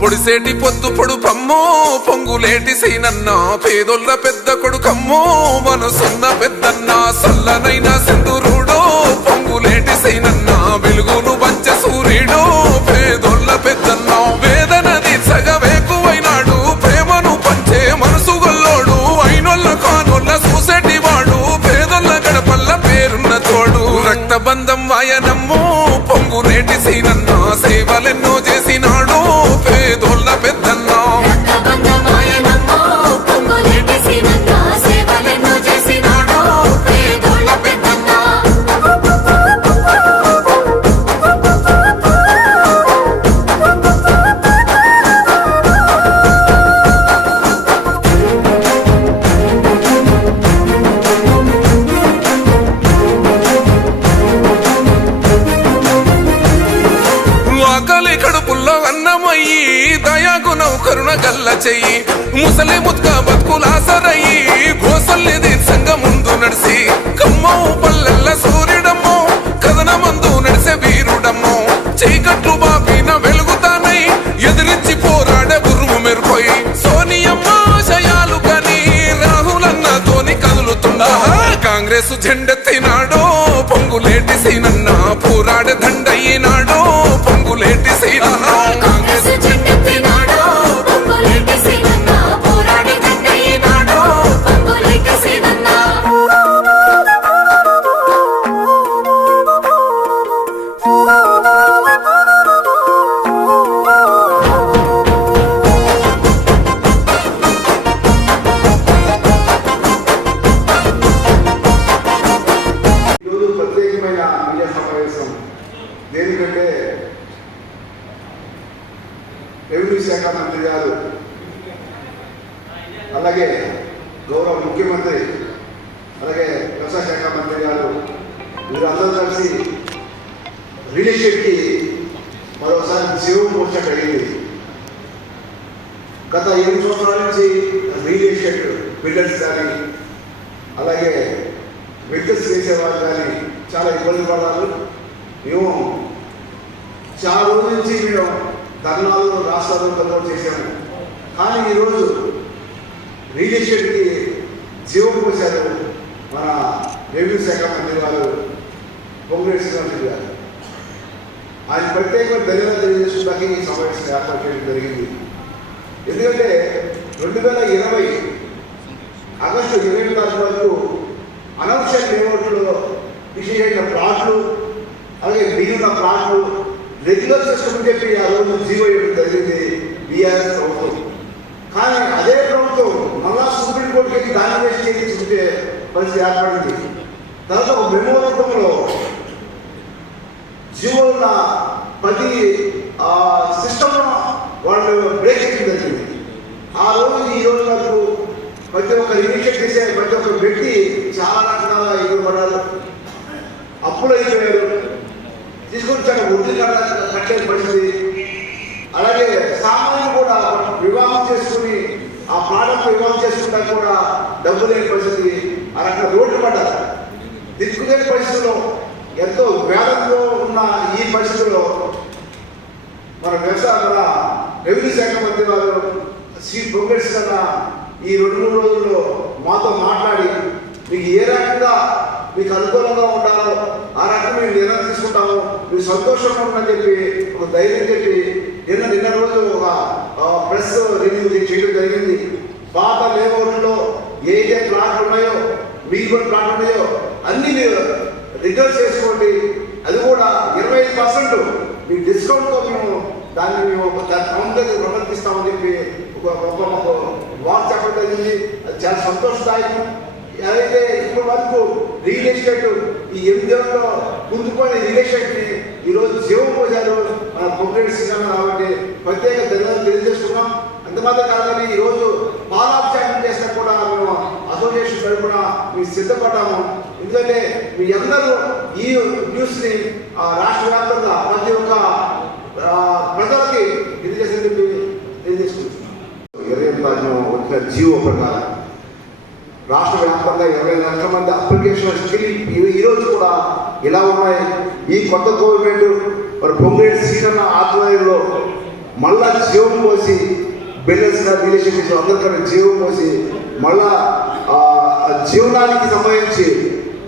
పొడిసేటి పొద్దు పొడుపమ్మో పొంగులేటి సీనన్న పేదొల్ల పెద్ద కొడుకమ్మో మనసున్న పెద్దన్న సల్లనైన సింధురుడో పొంగులేటి సీనన్న వెలుగును పంచ సూర్యుడో పేదొల్ల పెద్దన్న వేదన తీర్చగవేకువైనాడు ప్రేమను పంచే మనసు గొల్లోడు అయినొల్ల కానొల్ల చూసేటి వాడు పేదొల్ల గడపల్ల పేరున్న తోడు రక్తబంధం వాయనమ్మో పొంగులేటి సీనన్న సేవలెన్నో చేసినాడు పేదోళ్ళ పెద్దన్న కరుణ గల్ల చెయ్యి ముసలి ముత్క బతుకులాసరయ్యి గోసల్ని దీర్ఘంగ ముందు నడిసి కమ్మో పల్లెల్ల సూర్యుడమ్మో కథన మందు నడిసే వీరుడమ్మో చీకట్లు బాపిన వెలుగుతానై ఎదిరించి పోరాడే ఉరుము మెరుపోయి సోనియమ్మ శయాలు కని రాహులన్నతోని కదులుతున్నా కాంగ్రెస్ జెండెత్తినాడో పొంగులేటి సీనన్న పోరాడే దండయ్యినాడో పొంగులేటి సీనన్న కాంగ్రెస్ దేనికంటే రెవెన్యూ శాఖ మంత్రి గారు అలాగే గౌరవ ముఖ్యమంత్రి అలాగే వ్యవసాయ శాఖ మంత్రి గారు వీరందరూ కలిసి రియల్ ఎస్టేట్కి మరోసారి జీవం పోర్చడం జరిగింది. గత 7 సంవత్సరాల నుంచి రియల్ ఎస్టేట్ బిల్డర్స్ కానీ అలాగే బిజినెస్ చేసేవాళ్ళు కానీ చాలా ఇబ్బంది పడాలి. మేము చాలా రోజుల నుంచి మేము ధర్నాలు రాష్ట్రాలు చేసాము. కానీ ఈరోజు రియల్ ఎస్టేట్కి జీవం పోశారు మన రెవెన్యూ శాఖ మంత్రి గారు పొంగులేటి శ్రీనివాసరెడ్డి గారు. ఆయన ప్రత్యేకంగా ధన్యవాదాలు తెలియజేసుకోవడానికి ఈ సమావేశం ఏర్పాటు చేయడం జరిగింది. ఎందుకంటే 2020 ఆగస్టు 24 వరకు అనవసర లేఅవుట్లో విశేషమైన ప్లాట్లు అలాగే మిగిలిన ప్లాట్లు రెగ్యులర్ సిస్టమ్ అని చెప్పి ఆ రోజు జీవో ఇవ్వడం జరిగింది బీఆర్ఎస్ ప్రభుత్వం. కానీ అదే ప్రభుత్వం మళ్ళా సుప్రీంకోర్టుకి వెళ్ళి దాన్ని వేసి చేయించుకుంటే పరిస్థితి ఏర్పడింది. తర్వాత ఒక మెమో రూపంలో జీవోల 10 సిస్టమ్ వాళ్ళు బ్రేక్ చేయడం జరిగింది. ఆ రోజు ఈ రోజు వరకు ప్రతి ఒక్క ఇనిషియేట్ చేసే ప్రతి ఒక్క వ్యక్తి చాలా రకాల ఇవ్వబడారు, అప్పులు అయిపోయారు, తీసుకొని చాలా వడ్డీ కట్టే పరిస్థితి. అలాగే సామాన్యులు కూడా వివాహం చేసుకుని ఆ ప్రాణంతో వివాహం చేసుకుంటా కూడా డబ్బు లేని పరిస్థితి. ఆ రకంగా రోడ్లు పడ్డారు. దిక్కులేని పరిస్థితుల్లో ఎంతో వేదంలో ఉన్న ఈ పరిస్థితుల్లో మన వ్యవసాయ రెవెన్యూ శాఖ మంత్రి వారు శ్రీ పొంగులేటి గారు ఈ 2-3 రోజుల్లో మాతో మాట్లాడి మీకు ఏ రకంగా మీకు అనుకూలంగా ఉండాలో ఆ రకంగా మేము నిర్ణయం తీసుకుంటాము, మీకు సంతోషంగా ఉందని చెప్పి ఒక ధైర్యం చెప్పి నిన్న రోజు ఒక ప్రెస్ రివ్యూ చేయడం జరిగింది. పాత లేఅవుట్లో ఏ ప్లాట్లు ఉన్నాయో మిగిలిన ప్లాట్లు ఉన్నాయో అన్ని మీరు రిజర్వ్ చేసుకోండి, అది కూడా 25% మీ డిస్కౌంట్తో మేము దాన్ని సమర్థిస్తామని చెప్పి ఒక గొప్ప మాకు వార్త చెప్పడం జరిగింది. అది చాలా సంతోషదాయకం. ఏదైతే ఇప్పటి వరకు రియల్ ఎస్టేట్ ఈ 8 ఏళ్ళలో ముందుకొని రియల్ ఎస్టేట్ని ఈరోజు జీవం పోశారు మన పొంగులేటి శ్రీనివాసరెడ్డి కాబట్టి ప్రత్యేక ధన్యవాదాలు తెలియజేసుకున్నాం. అంతమాత్రం కాదని ఈరోజు పాలాభిషేకం చేస్తే కూడా మేము అసోసియేషన్ తరఫున మేము సిద్ధపడ్డాము. ఎందుకంటే మీ అందరూ ఈ న్యూస్ని రాష్ట్ర వ్యాప్తంగా ప్రతి ఒక్క ప్రజలకి తెలియజేసి తెలియజేసుకుంటున్నాం. 28వ తారీఖున వచ్చిన జీవో ప్రకారం రాష్ట్ర వ్యాప్తంగా 20 లక్షల మంది అప్లికేషన్ స్టిల్ ఈరోజు కూడా ఇలా ఉన్నాయి. ఈ కొత్త గవర్నమెంట్ మరి పొంగిరెడ్డి శ్రీకరణ ఆధ్వర్యంలో మళ్ళా జీవం పోసి బిల్డర్స్గా రియల్ ఎస్టేట్ అందరికన్నా జీవం పోసి మళ్ళా జీవనానికి సంబంధించి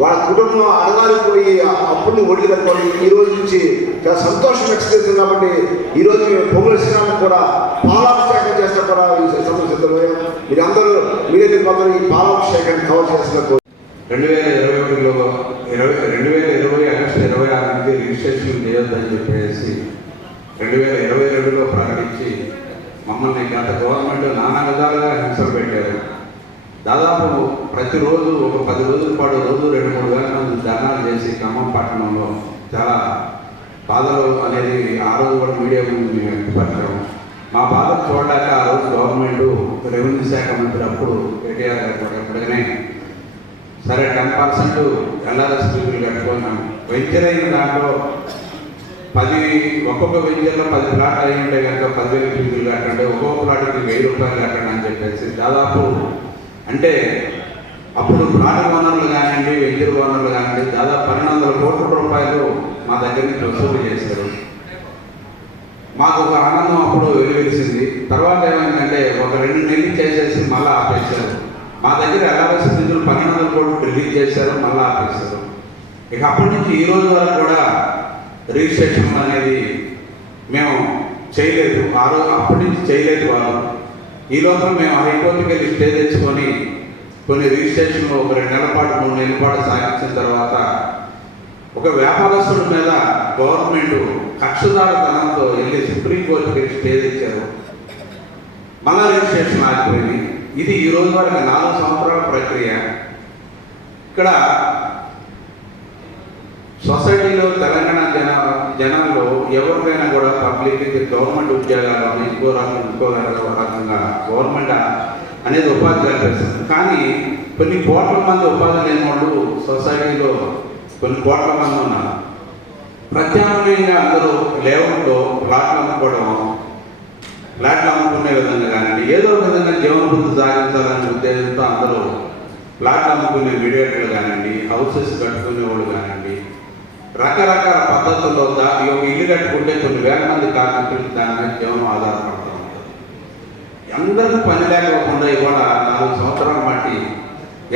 వాళ్ళ కుటుంబం అడగాలిపోయి అప్పుని ఒడ్లు కట్టుకొని ఈ రోజు నుంచి చాలా సంతోషం ఎక్స్ప్రెస్ కాబట్టి ఈరోజు మేము పొంగిరెడ్డి శ్రీకరణ కూడా పాలాభిషేకం చేస్తా కూడా సిద్ధమయ్యాం. మీరందరూ మీరే మాత్రం ఈ పాలాభిషేకాన్ని కవర్ చేస్తున్నారు. 2021లో 2020 ఆగస్టు 26 నుంచి రిజిస్ట్రేషన్ చేయొద్దని చెప్పేసి 2022లో ప్రకటించి మమ్మల్ని గత గవర్నమెంట్ నానా విధాలుగా హింసలు పెట్టారు. దాదాపు ప్రతిరోజు ఒక 10 రోజుల పాటు రోజు 2-3 వేల మంది ధర్నాలు చేసి ఖమ్మం పట్టణంలో చాలా బాధలు అనేది ఆ రోజు కూడా మీడియా ముందు మేము వ్యక్తపరిచాము. మా బాధ చూడలేక ఆ రోజు గవర్నమెంట్ రెవెన్యూ శాఖ మంత్రి అప్పుడు కేటీఆర్ గారు కూడా ఎప్పటికనే సరే 10% ఎల్ఆర్ఎస్ ఫీజులు కట్టుకున్నాం. వెంచర్ అయిన దాంట్లో ఒక్కొక్క వెంచర్లో 10 ప్లాట్లు అయి ఉంటే కనుక 10,000 ఫీజులు కట్టండి, ఒక్కొక్క ప్లాట్కి 1,000 రూపాయలు కట్టండి అని చెప్పేసి దాదాపు అంటే అప్పుడు ప్లాట్ ఓనర్లు కానివ్వండి వెంచర్ ఓనర్లు కానివ్వండి దాదాపు 1,200 కోట్ల రూపాయలు మా దగ్గర నుంచి వసూలు చేశారు. మాకు ఒక ఆనందం అప్పుడు వెలువెలిసింది. తర్వాత ఏమైందంటే ఒక 2 నెలలు చేసేసి మళ్ళీ ఆపేశారు. మా దగ్గర ఎల్ఆర్ఎస్ నిధులు 1,200 కోట్లు రిలీజ్ చేశారు, మళ్ళీ ఆపేశారు. ఇక అప్పటి నుంచి ఈ రోజు వరకు కూడా రిజిస్ట్రేషన్ అనేది మేము చేయలేదు. అప్పటి నుంచి చేయలేదు వాళ్ళు. ఈ లోపల మేము హైకోర్టుకి వెళ్ళి స్టే తెచ్చుకొని కొన్ని రిజిస్ట్రేషన్లు ఒక 2 నెలల పాటు 3 నెలల పాటు సాగించిన తర్వాత ఒక వ్యాపారస్తుడి మీద గవర్నమెంట్ కక్షదారతనంతో వెళ్ళి సుప్రీంకోర్టుకి స్టే తెచ్చారు. మళ్ళా రిజిస్ట్రేషన్ ఆగిపోయింది. ఇది ఈ రోజు వరకు 4 సంవత్సరాల ప్రక్రియ. ఇక్కడ సొసైటీలో తెలంగాణ జనాల్లో ఎవరికైనా కూడా పబ్లిక్ గవర్నమెంట్ ఉద్యోగాలను ఇంకో రకంగా గవర్నమెంట్ అనేది ఉపాధి కల్పిస్తుంది. కానీ కొన్ని కోట్ల మంది ఉపాధి లేని వాళ్ళు సొసైటీలో కొన్ని కోట్ల మంది ఉన్నారు. ప్రత్యామ్నాయంగా అందరూ లేఅవుట్లో ప్లాట్లు అమ్ముకోవడం, ఫ్లాట్లు అమ్ముకునే విధంగా కానివ్వండి ఏదో విధంగా జీవనభృతి సాగించాలనే ఉద్దేశంతో అందరూ ఫ్లాట్లు అమ్ముకునే మీడియేటర్లు కానివ్వండి హౌసెస్ కట్టుకునే వాళ్ళు కానివ్వండి రకరకాల పద్ధతుల్లో ఒక ఇల్లు కట్టుకుంటే కొన్ని వేల మంది కార్మికులు దాని మీద జీవనం ఆధారపడుతూ ఉంటారు. అందరికీ పని లేకపోకుండా ఇవాళ 4 సంవత్సరాల మట్టి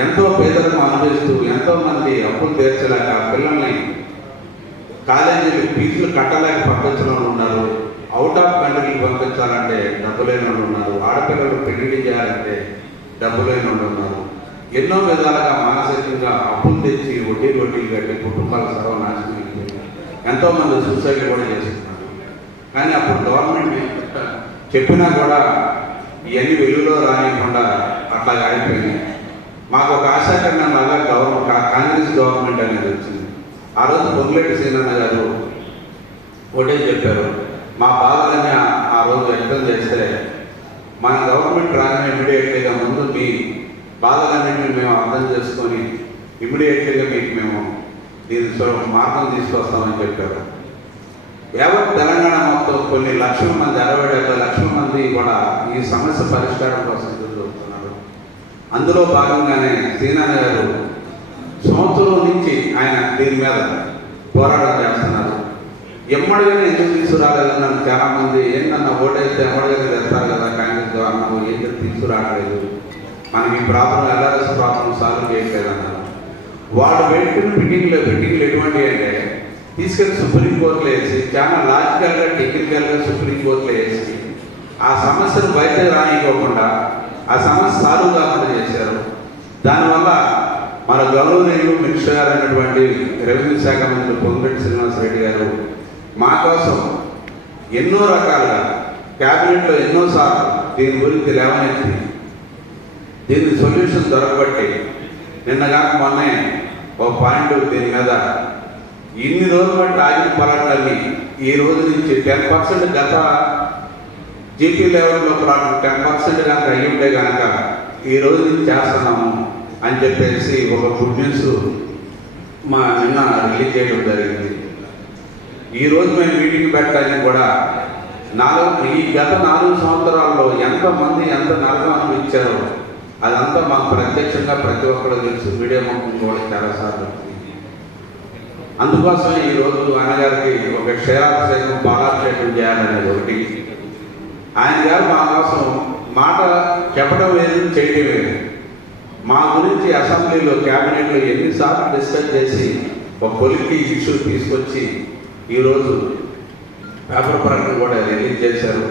ఎంతో పేదరికం అనుభవిస్తూ ఎంతోమంది అప్పులు తీర్చలేక పిల్లల్ని కాలేజీలు ఫీజులు కట్టలేక పంపించిన వాళ్ళు ఉన్నారు. అవుట్ ఆఫ్ కంట్రీకి పంపించాలంటే డబ్బు లేని వాళ్ళు ఉన్నారు. ఆడపిల్లలు పెళ్లి చేయాలంటే డబ్బు లేని వాళ్ళు ఉన్నారు. ఎన్నో విధాలుగా మానసికంగా అప్పులు తెచ్చి వడ్డీలు కట్టి కుటుంబాలు సర్వనాశనం అయిపోయి ఎంతోమంది సూసైడ్ కూడా చేస్తున్నారు. కానీ అప్పుడు గవర్నమెంట్ చెప్పినా కూడా ఇవన్నీ వెలుగులో రానియకుండా అట్లా ఆగిపోయినాయి. మాకు ఒక ఆశాకరణ లాగా కాంగ్రెస్ గవర్నమెంట్ అనేది వచ్చింది. ఆ రోజు పొంగిరెడ్డి శ్రీకరణ గారు ఒకటే చెప్పారు, మా బాధలని ఆ రోజు వ్యక్తం చేస్తే మన గవర్నమెంట్ రాగానే ఇమీడియట్లీగా ముందు మీ బాధలన్నింటినీ మేము అర్థం చేసుకొని ఇమీడియట్లీగా మీకు మేము దీని మార్గం తీసుకొస్తామని చెప్పారు. యావత్ తెలంగాణ మొత్తం కొన్ని లక్షల మంది 60-70 లక్షల మంది కూడా ఈ సమస్య పరిష్కారం కోసం ఎదురుచూస్తున్నారు. అందులో భాగంగానే శ్రీనాథ గారు సంవత్సరం నుంచి ఆయన దీని మీద పోరాటం చేస్తున్నారు. ఎమ్మడిగానే ఎందుకు తీసుకురాలేదని నన్ను చాలామంది ఏంటన్నా ఓటైతే ఎమ్మడిగానే తెస్తారు కదా కాంగ్రెస్ గవర్నమెంట్ ఎందుకు తీసుకురావట్లేదు, మనకి ప్రాబ్లం ఎల్ఆర్ఎస్ ప్రాబ్లం సాల్వ్ చేయట్లేదు అన్నారు. వాళ్ళు పెట్టిన ఫిట్టింగ్లు ఎటువంటి అంటే తీసుకెళ్ళి సుప్రీంకోర్టులో వేసి చాలా లాజికల్గా టెక్నికల్గా సుప్రీంకోర్టులో వేసి ఆ సమస్యను బయట రానివ్వకుండా ఆ సమస్య సాల్వ్ కాకుండా చేశారు. దానివల్ల మన గౌరవనీయులు మినిస్టర్ గారు అయినటువంటి రెవెన్యూ శాఖ మంత్రి పొంగిరెడ్డి శ్రీనివాసరెడ్డి గారు మా కోసం ఎన్నో రకాలుగా క్యాబినెట్లో ఎన్నోసార్లు దీని గురించి లేవనెత్తి దీని సొల్యూషన్ దొరకబట్టి నిన్న కాక మొన్నే ఒక పాయింట్ దీని మీద ఇన్ని రోజుల బట్టి ఆగిన పరాటలన్నీ ఈ రోజు నుంచి 10% గత జీపీ లెవెల్లో 10% కనుక అయ్యి ఉంటే కనుక ఈ రోజు నుంచి చేస్తున్నాము అని చెప్పేసి ఒక గుడ్ న్యూస్ నిన్న రిలీజ్ చేయడం జరిగింది. ఈరోజు మేము మీటింగ్ పెట్టడానికి కూడా ఈ గత 4 సంవత్సరాల్లో ఎంతమంది ఎంత నరకం అనిపించారో అదంతా మాకు ప్రత్యక్షంగా ప్రతి ఒక్కరు తెలుసు. మీడియా ముఖం కూడా చాలాసార్లు. అందుకోసమే ఈరోజు ఆయన గారికి ఒక క్షీరాభిషేకం పాలాభిషేకం చేయాలనేది ఒకటి. ఆయన గారు మా కోసం మాట చెప్పడం లేదు, చేయడం లేదు. మా గురించి అసెంబ్లీలో క్యాబినెట్లో ఎన్నిసార్లు డిస్కస్ చేసి ఒక పొలిటికల్ ఇష్యూ తీసుకొచ్చి ఈరోజు పేపర్ ప్రకటన కూడా రిలీజ్ చేశారు.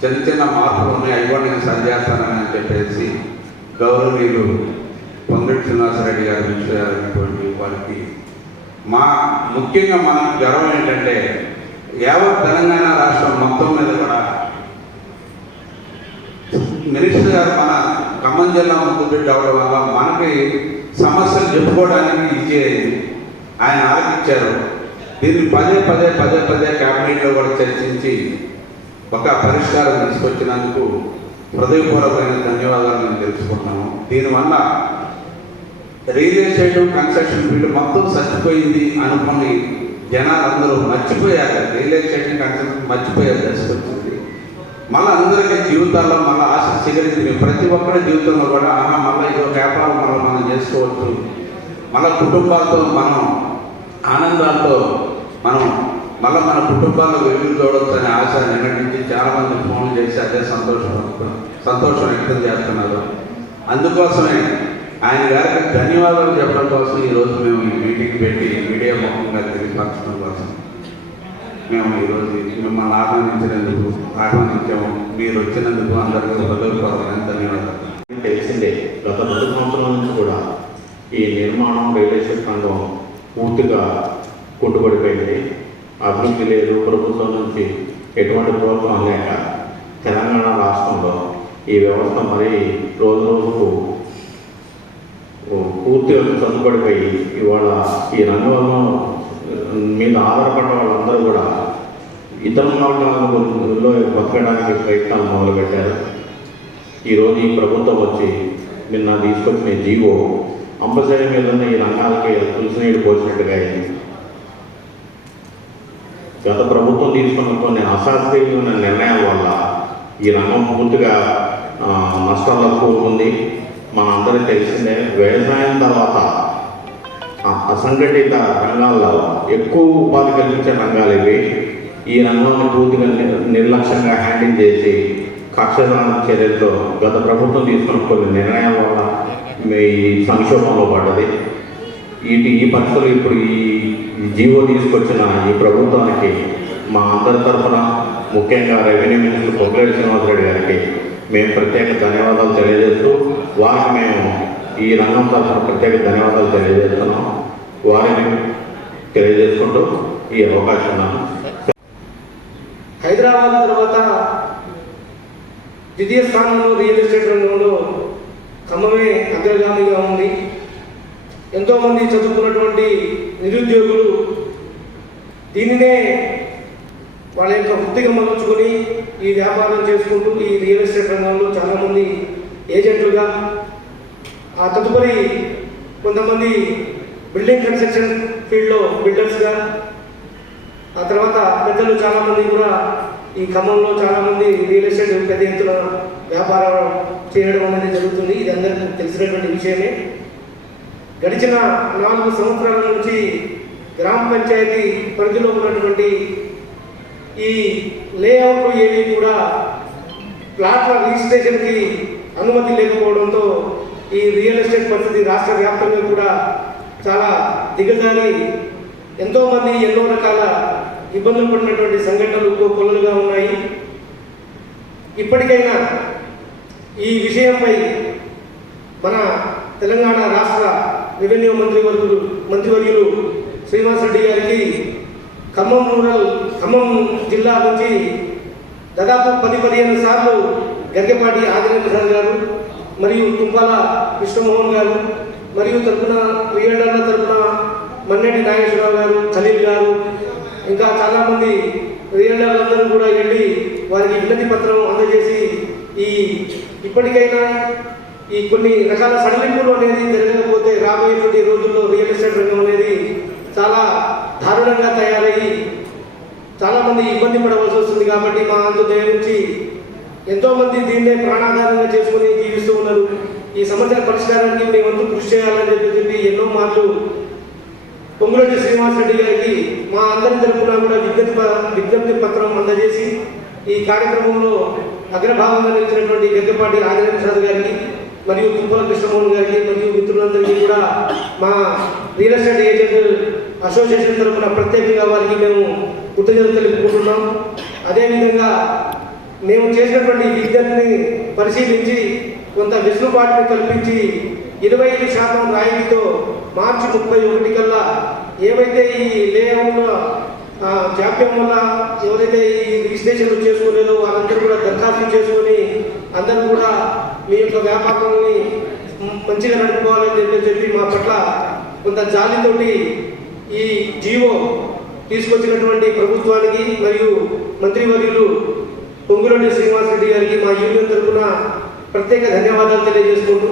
చిన్న చిన్న మార్పులు ఉన్నాయి, అవి కూడా నేను సరి చేస్తానని చెప్పేసి గౌరవనీయులు పొంగిరెడ్డి శ్రీనివాసరెడ్డి గారు విషయాలైనటువంటి వారికి ముఖ్యంగా మనకు గర్వం ఏంటంటే యావత్ తెలంగాణ రాష్ట్రం మొత్తం మీద కూడా మినిస్టర్ గారు మన ఖమ్మం జిల్లా ముద్దుబిడ్డ అవడం వల్ల మనకి సమస్యలు చెప్పుకోవడానికి ఈజీ అయింది. ఆయన ఆలోచించారు. దీన్ని పదే క్యాబినెట్లో కూడా చర్చించి ఒక పరిష్కారం తీసుకొచ్చినందుకు హృదయపూర్వకమైన ధన్యవాదాలు మేము తెలుసుకుంటున్నాము. దీనివల్ల రియల్ ఎస్టేట్ కన్స్ట్రక్షన్ ఫీల్డ్ మొత్తం చచ్చిపోయింది అనుకుని జనాలందరూ మర్చిపోయారు. రియల్ ఎస్టేట్ కన్స్ట్రక్షన్ మర్చిపోయారు, దశకొచ్చింది. మళ్ళీ అందరికీ జీవితాల్లో మళ్ళీ ఆశ చిగురించింది. ప్రతి ఒక్కరి జీవితంలో కూడా మళ్ళీ ఇదో వ్యాపారం మనం చేసుకోవచ్చు, మళ్ళీ కుటుంబాలతో మనం ఆనందాలతో మనం మళ్ళీ మన కుటుంబాల్లో వెలుగు చూడవచ్చు అనే ఆశ నిన్నటి నుంచి చాలామంది ఫోన్ చేసి అదే సంతోషం వ్యక్తం చేస్తున్నారు. అందుకోసమే ఆయన గారికి ధన్యవాదాలు చెప్పడం కోసం ఈరోజు మేము ఈ మీటింగ్ పెట్టి మీడియా ముఖంగా తెలియపరచడం కోసం మేము ఈరోజు మిమ్మల్ని ఆహ్వానించాము. మీరు వచ్చినందుకు అందరికీ హృదయపూర్వకమైన ధన్యవాదాలు. తెలిసిందే గత 2 సంవత్సరాల నుంచి కూడా ఈ నిర్మాణం రియల్ ఎస్టేట్ రంగం పూర్తిగా కుంటుపడిపోయింది. అభివృద్ధి లేదు. ప్రభుత్వం నుంచి ఎటువంటి ప్రోత్సాహం లేక తెలంగాణ రాష్ట్రంలో ఈ వ్యవస్థ మరి రోజు రోజుకు పూర్తిగా చదువుపడిపోయి ఇవాళ ఈ రంగంలో మీద ఆధారపడ్డ వాళ్ళందరూ కూడా ఇతర మార్గాలలో బతకడానికి ప్రయత్నాలు మొదలుపెట్టారు. ఈరోజు ఈ ప్రభుత్వం వచ్చి నిన్న తీసుకొచ్చిన జీవో అంబశయం మీద ఈ రంగాలకి తులసినీళ్ళు పోసినట్టుగా అయింది. గత ప్రభుత్వం తీసుకున్న కొన్ని అశాస్త్రీయమైన నిర్ణయాల వల్ల ఈ రంగం పూర్తిగా నష్టాల్లో కూరుకుంది. మన అందరికీ తెలిసిందే. వ్యవసాయం తర్వాత అసంఘటిత రంగాల్లో ఎక్కువ ఉపాధి కల్పించే రంగాలు ఇవి. ఈ రంగాన్ని పూర్తిగా నిర్లక్ష్యంగా హ్యాండిల్ చేసి కక్షదాన చర్యలతో గత ప్రభుత్వం తీసుకున్న కొన్ని నిర్ణయాల వల్ల ఈ సంక్షోభంలో పడ్డది. ఈ పరిస్థితులు ఇప్పుడు ఈ జీవో తీసుకొచ్చిన ఈ ప్రభుత్వానికి మా అందరి తరఫున ముఖ్యంగా రెవెన్యూ మినిస్టర్ పొంగిరెడ్డి శ్రీనివాసరెడ్డి గారికి మేము ప్రత్యేక ధన్యవాదాలు తెలియజేస్తూ వారికి మేము ఈ రంగం తరఫున ప్రత్యేక ధన్యవాదాలు తెలియజేస్తున్నాం. వారిని తెలియజేసుకుంటూ ఈ అవకాశం హైదరాబాద్ తర్వాత ద్వితీయ స్థానంలో రియల్ ఎస్టేట్ రంగంలో ఖమ్మమే అగ్రగామిగా ఉంది. ఎంతోమంది చదువుకున్నటువంటి నిరుద్యోగులు దీనినే వాళ్ళ యొక్క వృత్తిగా మలుచుకొని ఈ వ్యాపారం చేసుకుంటూ ఈ రియల్ ఎస్టేట్ రంగంలో చాలామంది ఏజెంట్లుగా, ఆ తదుపరి కొంతమంది బిల్డింగ్ కన్స్ట్రక్షన్ ఫీల్డ్లో బిల్డర్స్గా, ఆ తర్వాత పెద్దలు చాలామంది కూడా ఈ ఖమ్మంలో చాలామంది రియల్ ఎస్టేట్ పెద్ద ఎత్తున వ్యాపారం చేయడం అనేది జరుగుతుంది. ఇది అందరికీ తెలిసినటువంటి విషయమే. గడిచిన 4 సంవత్సరాల నుంచి గ్రామ పంచాయతీ పరిధిలో ఉన్నటువంటి ఈ లేఅవుట్లు ఏవి కూడా ప్లాట్ల రిజిస్ట్రేషన్కి అనుమతి లేకపోవడంతో ఈ రియల్ ఎస్టేట్ పరిస్థితి రాష్ట్ర వ్యాప్తంగా కూడా చాలా దిగజారి ఎంతోమంది ఎన్నో రకాల ఇబ్బందులు పడినటువంటి సంఘటనలు కొల్లలుగా ఉన్నాయి. ఇప్పటికైనా ఈ విషయంపై మన తెలంగాణ రాష్ట్ర రెవెన్యూ మంత్రివర్యులు శ్రీనివాసరెడ్డి గారికి ఖమ్మం జిల్లా నుంచి దాదాపు 10-15 సార్లు గరికపాటి ఆదినారాయణ సార్ గారు మరియు తుంపాల కృష్ణమోహన్ గారు మరియు రియల్టర్ల తరఫున మన్నెటి నాగేశ్వరరావు గారు, ఖలీల్ గారు, ఇంకా చాలామంది రియల్టర్లందరూ కూడా వెళ్ళి వారికి వినతి పత్రం అందజేసి ఇప్పటికైనా ఈ కొన్ని రకాల సడలింపులు అనేది జరగకపోతే రాబోయేటువంటి రోజుల్లో రియల్ ఎస్టేట్ రంగం అనేది చాలా దారుణంగా తయారయ్యి చాలామంది ఇబ్బంది పడవలసి వస్తుంది. కాబట్టి మా అందు దయవుంచి ఎంతోమంది దీన్నే ప్రాణాధారంగా చేసుకుని జీవిస్తూ ఉన్నారు. ఈ సమస్యల పరిష్కారానికి మేమంతా కృషి చేయాలని చెప్పి ఎన్నో మార్లు పొంగులెడ్డి శ్రీనివాసరెడ్డి గారికి మా అందరి తరఫున కూడా విజ్ఞప్తి పత్రం అందజేసి ఈ కార్యక్రమంలో అగ్రభాగంగా నిలిచినటువంటి గద్దెపాటి ఆంజనేయ ప్రసాద్ గారికి మరియు తుమ్మల కృష్ణమోహన్ గారికి మరియు మిత్రులందరికీ కూడా మా రియల్ ఎస్టేట్ ఏజెంట్ అసోసియేషన్ తరఫున ప్రత్యేకంగా వారికి మేము కృతజ్ఞతలు తెలుపుకుంటున్నాం. అదేవిధంగా మేము చేసినటువంటి విజ్ఞప్తిని పరిశీలించి కొంత వెసులుబాటుని కల్పించి 25% రాయితీతో మార్చి 31 కల్లా ఏవైతే ఈ లేఅవుట్ల జాప్యం వల్ల ఎవరైతే ఈ రిజిస్ట్రేషన్లు చేసుకోలేదో వాళ్ళందరూ కూడా దరఖాస్తు చేసుకొని అందరూ కూడా మీ యొక్క వ్యాపారాన్ని మంచిగా నడుపుకోవాలని చెప్పి మా పట్ల కొంత జాలితోటి ఈ జీవో తీసుకొచ్చినటువంటి ప్రభుత్వానికి మరియు మంత్రివర్యులు పొంగులెడ్డి శ్రీనివాసరెడ్డి గారికి మా యూనియన్ తరఫున ప్రత్యేక ధన్యవాదాలు తెలియజేసుకుంటూ